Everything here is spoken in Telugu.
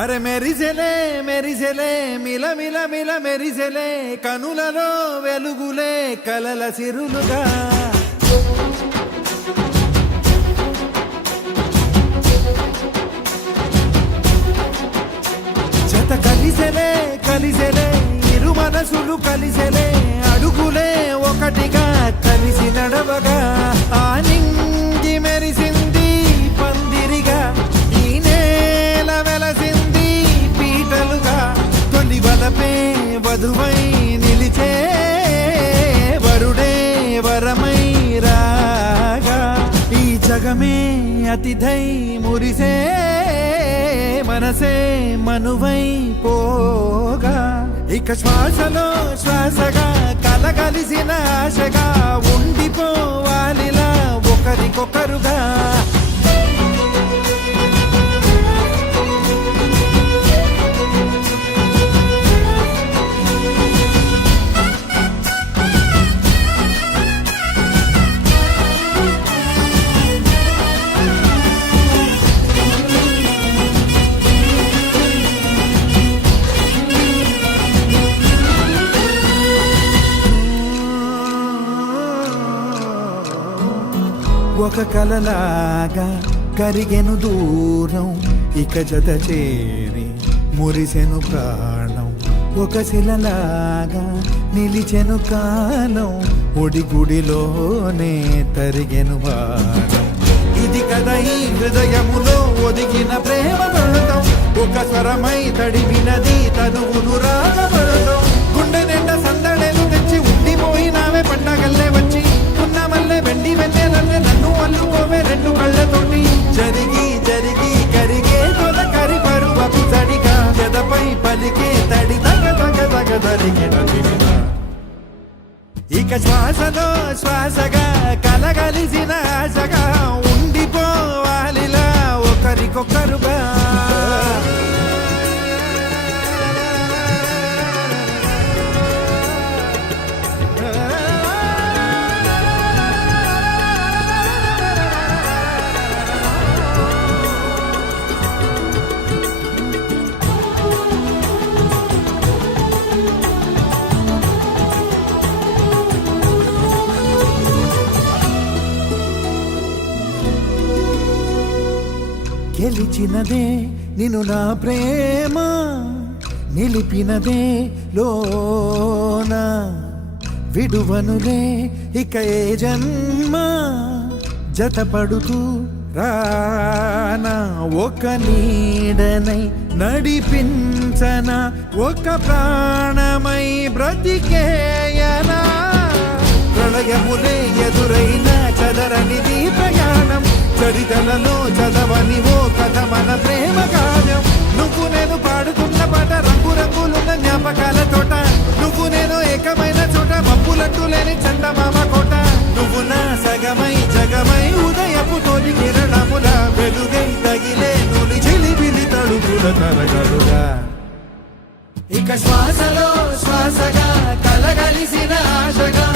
అరే మెరిసెలే మెరిసెలే మిల మిల మిల మెరిసెలే కనులలో వెలుగులే కలల సిరులుగా జత కలిసెలే కలిసెలే ఇరు మనసులు కలిసెలే అడుగులే ఒకటిగా కలిసి నడవగా ఆ నింగి మెరిసింది పందిరిగా ఈ నేల వెలసింది పీటలుగా తొలి వలపే వధువై నిలిచే వరుడే వరమై రాగా ఈ జగమే అతిథై మురిసే మనసే మనువై పోగా ఇక శ్వాసలో శ్వాసగా కలగలిసిన ఆశగా ఉండిపోవాలిలా ఒకరికొకరుగా ఒక కలలాగా కరిగెను దూరం ఇక జత చేరి మురిసెను ప్రాణం ఒక శిలలాగా నిలిచెను కాలం ఒడిగుడిలోనే తరిగెను వారం ఇది కదా ఈ హృదయములో ఒదిగిన ప్రేమ పడతాం ఒక స్వరమై తడివినది తనువును రాగపడతాం గుండె నిండా సందడేలు తెచ్చి ఉండిపోయినావే పండగల్లే వచ్చి ఉన్న మల్లె వెండి వెన్నెలల్లే నన్ను అల్లుకోవే రెండు కళ్ళతోటి జరిగి జరిగి కరిగే తొల కరి పరువపు తడిగా జదపై పలికే తడి తగ తగ తగ తరిగిన ఇక శ్వాసలో శ్వాసగా కలగలిసిన ఆశగా ఉండిపోవాలిలా ఒకరికొకరుగా గెలిచినదే నిన్ను నా ప్రేమ నిలిపినదే లోన విడువనులే ఇక ఏ జన్మ జతపడుతూ రానా ఒక నీడనై నడిపించన ఒక ప్రాణమై బ్రతికేయనా ప్రళయములే ఎదురైన చదరనిది ప్రయాణం చరితలలో చదవని ఓ కథ మన ప్రేమ కావ్యం నువ్వు నేను పాడుతున్న పాట రంగు రంగులున్న జ్ఞాపకాల తోట నువ్వు నేను ఏకమైన చోట మబ్బులట్టు లేని చందమామ కోట నువ్వు నా సగమై జగమై ఉదయపు తోలి కిరణముల వెలుగై తగిలే నులి చిలిబిలి తడుగుల తరగలుగా ఇక శ్వాసలో శ్వాసగా కలగలిసిన ఆశగా